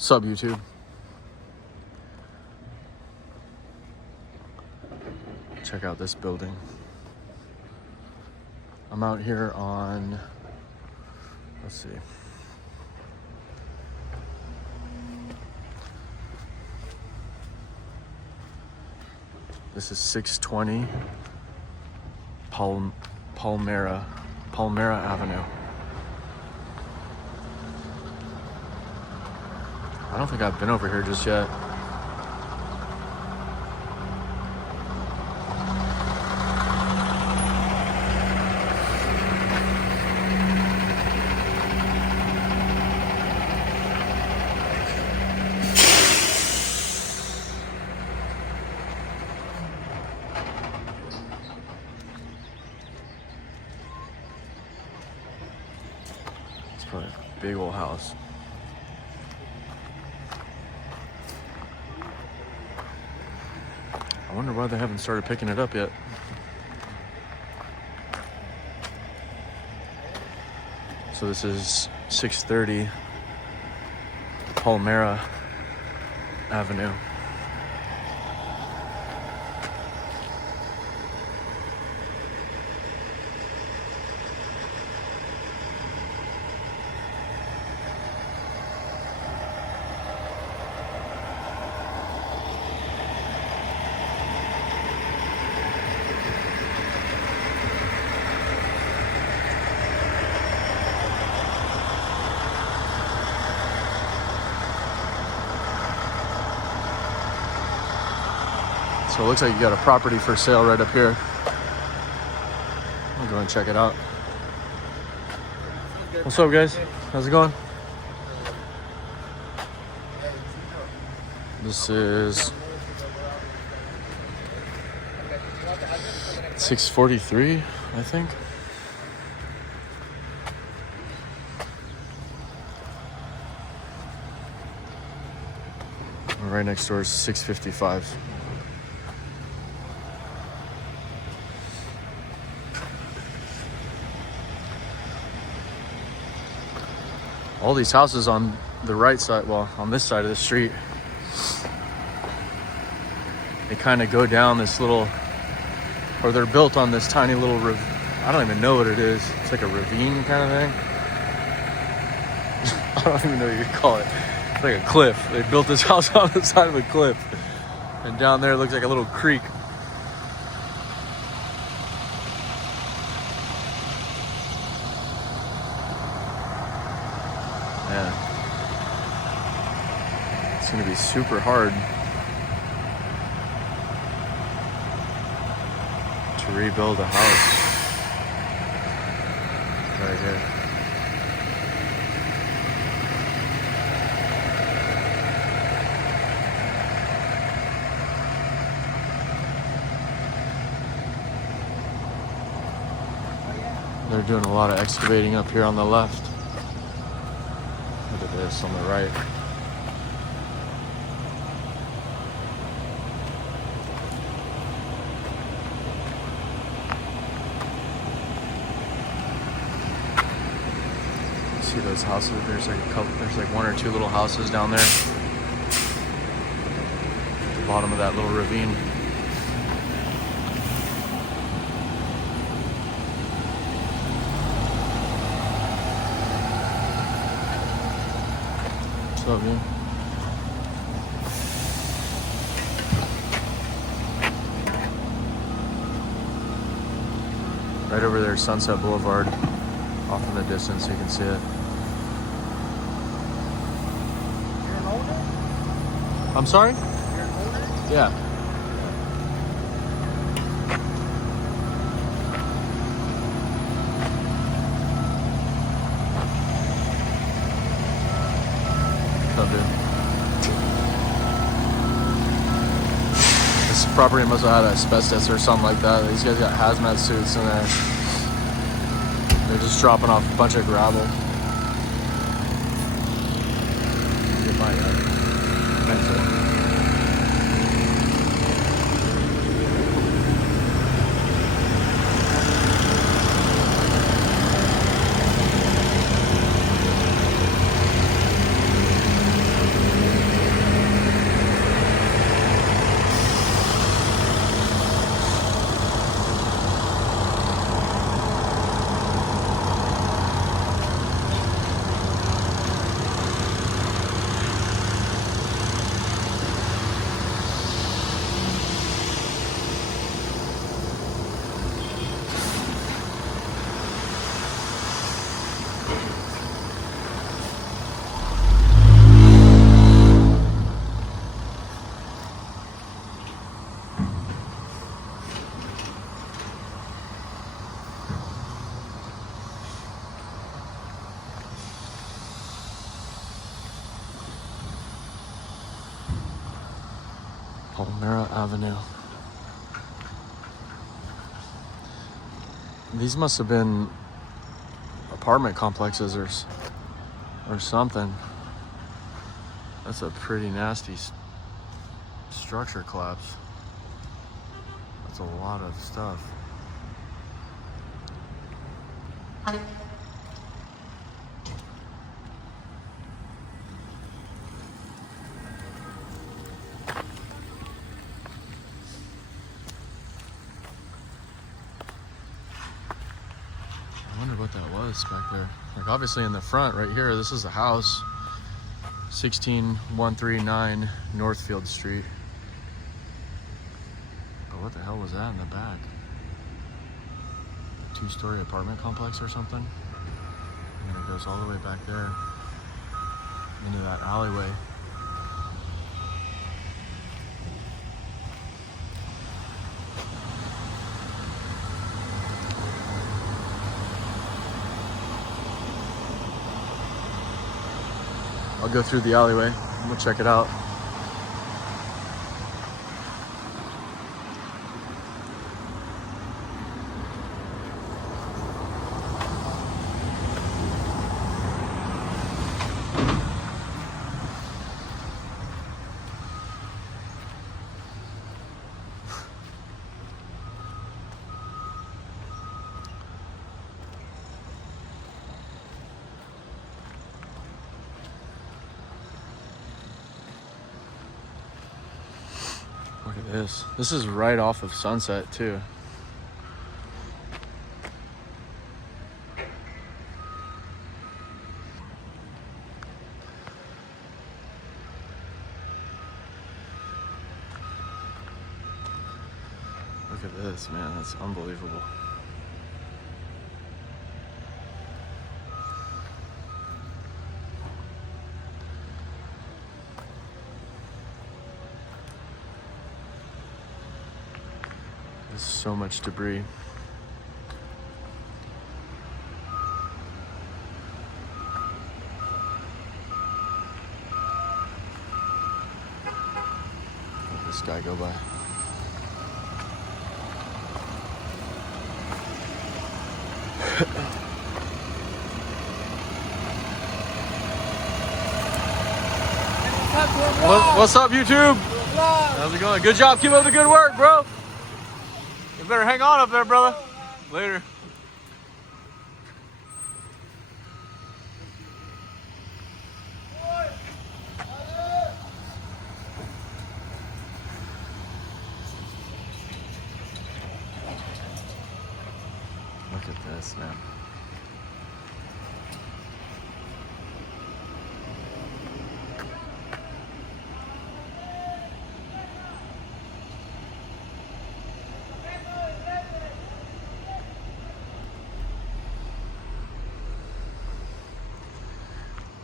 Sub YouTube. Check out this building. I'm out here on, let's see. This is 620 Palmra Avenue. I don't think I've been over here just yet. It's probably a big old house. I wonder why they haven't started picking it up yet. So this is 630 Palmra Avenue. So it looks like you got a property for sale right up here. I'll go and check it out. What's up, guys? How's it going? This is 643, I think. Right next door is 655. All these houses on the right side, well, on this side of the street, they kind of go down this little, or they're built on this tiny little, I don't even know what it is. It's like a ravine kind of thing. I don't even know what you call it. It's like a cliff. They built this house on the side of a cliff. And down there it looks like a little creek. Man, it's gonna be super hard to rebuild a house right here. They're doing a lot of excavating up here on the left. Look at this on the right. See those houses? There's like a couple, there's like one or two little houses down there at the bottom of that little ravine. What's up, man? Right over there, Sunset Boulevard. Off in the distance, you can see it. You're an owner? I'm sorry? You're an owner? Yeah. What's up, dude? This property must have had asbestos or something like that. These guys got hazmat suits in there. They're just dropping off a bunch of gravel. Get my yard. Eventually. Palmra Avenue. These must have been apartment complexes or something. That's a pretty nasty structure collapse. That's a lot of stuff. I wonder what that was back there. Like obviously in the front right here, this is the house. 16139 Northfield Street. But what the hell was that in the back? Two-story apartment complex or something? And it goes all the way back there into that alleyway. I'll go through the alleyway. We'll check it out. Look at this. This is right off of Sunset too. Look at this, man. That's unbelievable. There's so much debris. Let this guy go by. What's up, YouTube? How's it going? Good job. Keep up the good work, bro. You better hang on up there, brother. Later. Look at this, man.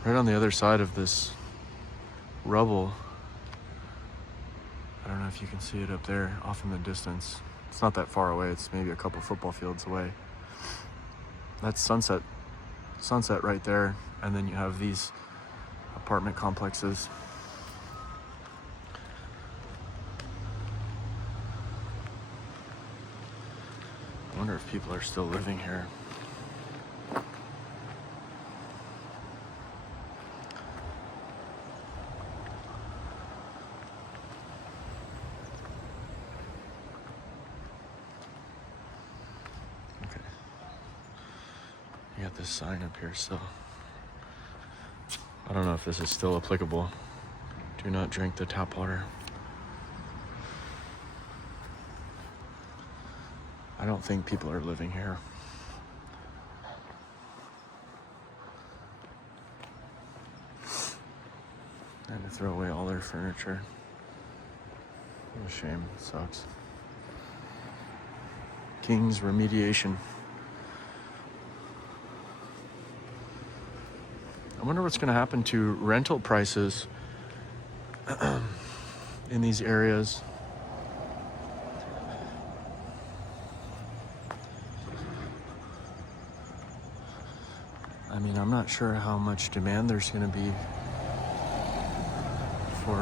Right on the other side of this rubble, I don't know if you can see it up there off in the distance. It's not that far away. It's maybe a couple football fields away. That's Sunset right there. And then you have these apartment complexes. I wonder if people are still living here. You got this sign up here still. I don't know if this is still applicable. Do not drink the tap water. I don't think people are living here. They had to throw away all their furniture. What a shame. It sucks. King's remediation. I wonder what's going to happen to rental prices in these areas. I mean, I'm not sure how much demand there's going to be for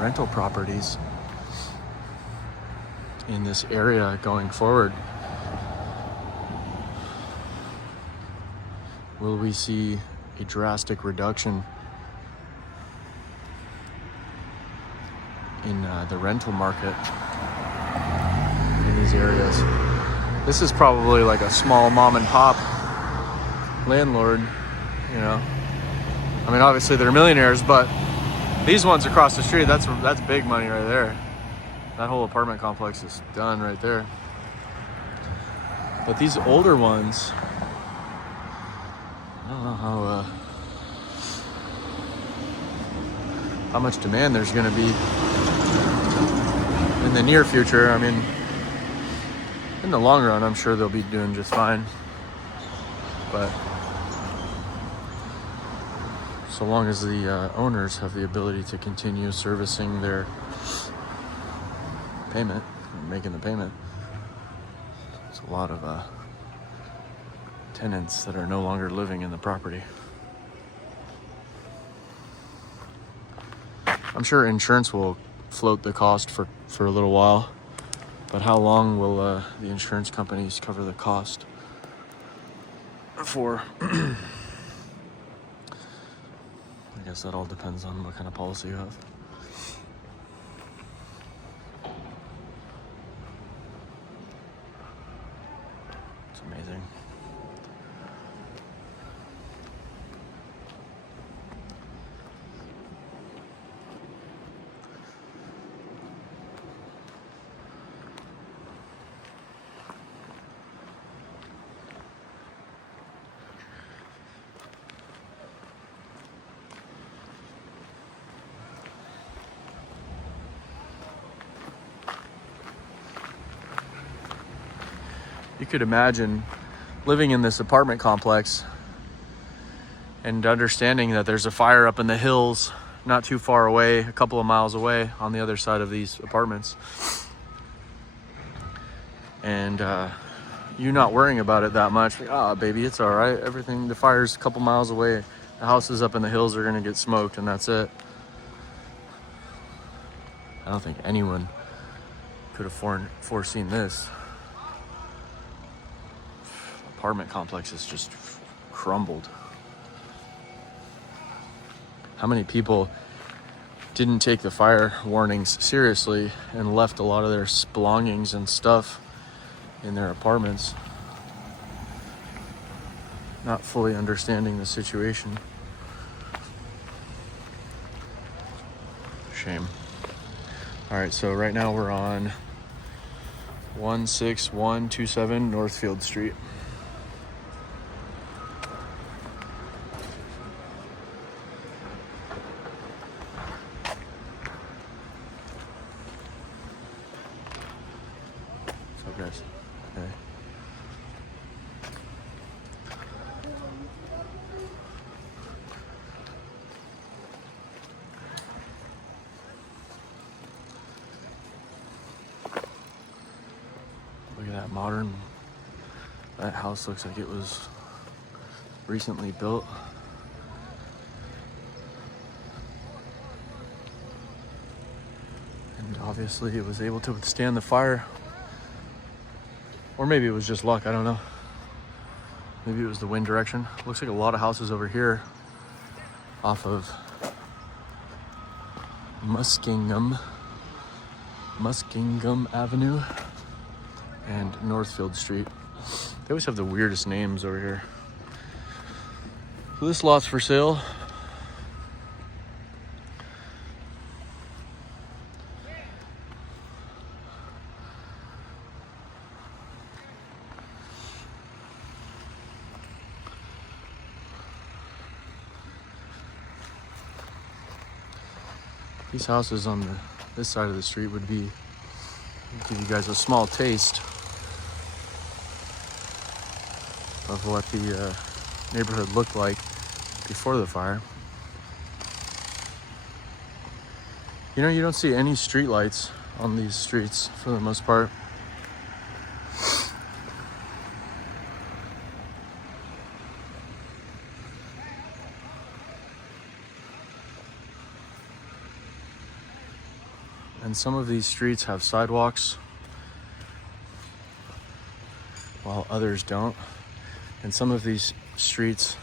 rental properties. in this area going forward. Will we see a drastic reduction in the rental market in these areas? This is probably like a small mom and pop landlord, you know. I mean, obviously they're millionaires, but these ones across the street, that's big money right there. That whole apartment complex is done right there. But these older ones, I don't know how much demand there's going to be in the near future. I mean, in the long run, I'm sure they'll be doing just fine. But so long as the owners have the ability to continue servicing their payment, making the payment, it's a lot of tenants that are no longer living in the property. I'm sure insurance will float the cost for a little while, but how long will the insurance companies cover the cost for? I guess that all depends on what kind of policy you have. It's amazing. You could imagine living in this apartment complex and understanding that there's a fire up in the hills not too far away, a couple of miles away on the other side of these apartments. And you not worrying about it that much. Like, baby, it's all right. Everything, the fire's a couple miles away. The houses up in the hills are going to get smoked, and that's it. I don't think anyone could have foreseen this. Apartment complex has just crumbled. How many people didn't take the fire warnings seriously and left a lot of their belongings and stuff in their apartments, not fully understanding the situation? Shame. All right, so right now we're on 16127 Northfield Street. Guys. Okay. Look at that modern. That house looks like it was recently built. And obviously it was able to withstand the fire. Or maybe it was just luck, I don't know. Maybe it was the wind direction. Looks like a lot of houses over here off of Muskingum Avenue and Northfield Street. They always have the weirdest names over here. So this lot's for sale. These houses on this side of the street would give you guys a small taste of what the neighborhood looked like before the fire. You know, you don't see any street lights on these streets for the most part. And some of these streets have sidewalks while others don't. And some of these streets,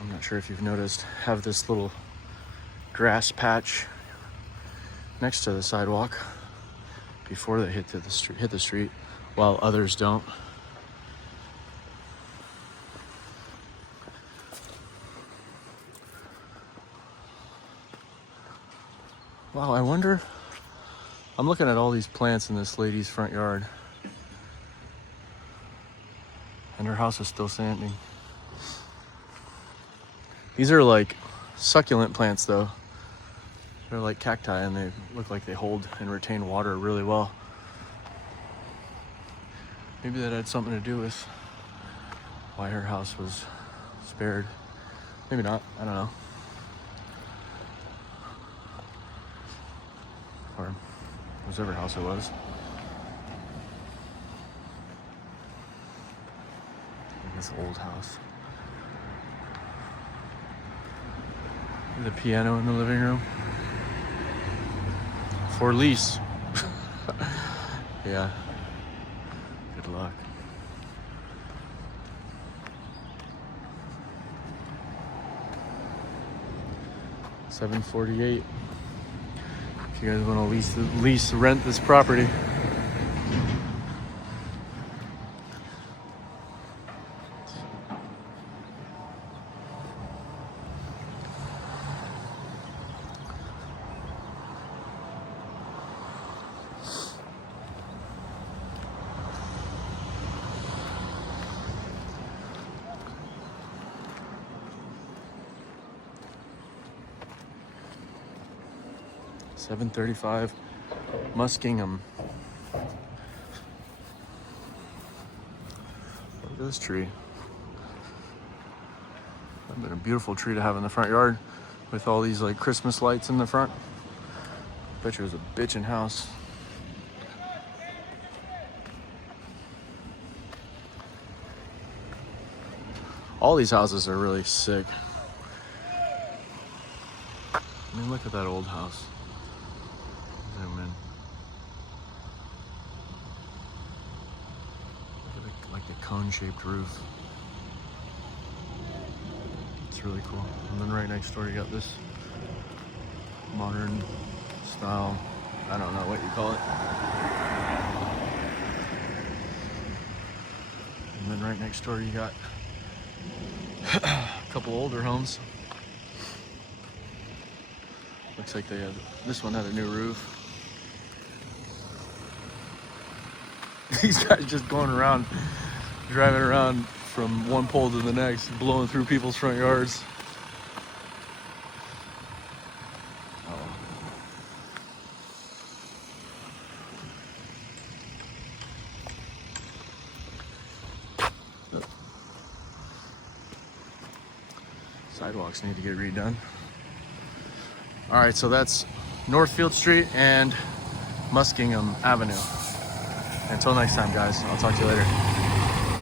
I'm not sure if you've noticed, have this little grass patch next to the sidewalk before they hit the street, while others don't. Wow, I wonder, I'm looking at all these plants in this lady's front yard, and her house is still standing. These are like succulent plants though. They're like cacti, and they look like they hold and retain water really well. Maybe that had something to do with why her house was spared. Maybe not, I don't know. Or whatever house it was. This old house. The piano in the living room. For lease. Yeah. Good luck. $748. If you guys want to rent this property. $735 Muskingham. Look at this tree. That'd been a beautiful tree to have in the front yard with all these like Christmas lights in the front. Bet you it was a bitchin' house. All these houses are really sick. I mean, look at that old house. Zoom in. Look at like the cone-shaped roof. It's really cool. And then right next door you got this modern style, I don't know what you call it. And then right next door you got a couple older homes. Looks like this one had a new roof. These guys just going around, driving around from one pole to the next, blowing through people's front yards. Sidewalks need to get redone. All right, so that's Northfield Street and Muskingham Avenue. Until next time, guys, I'll talk to you later.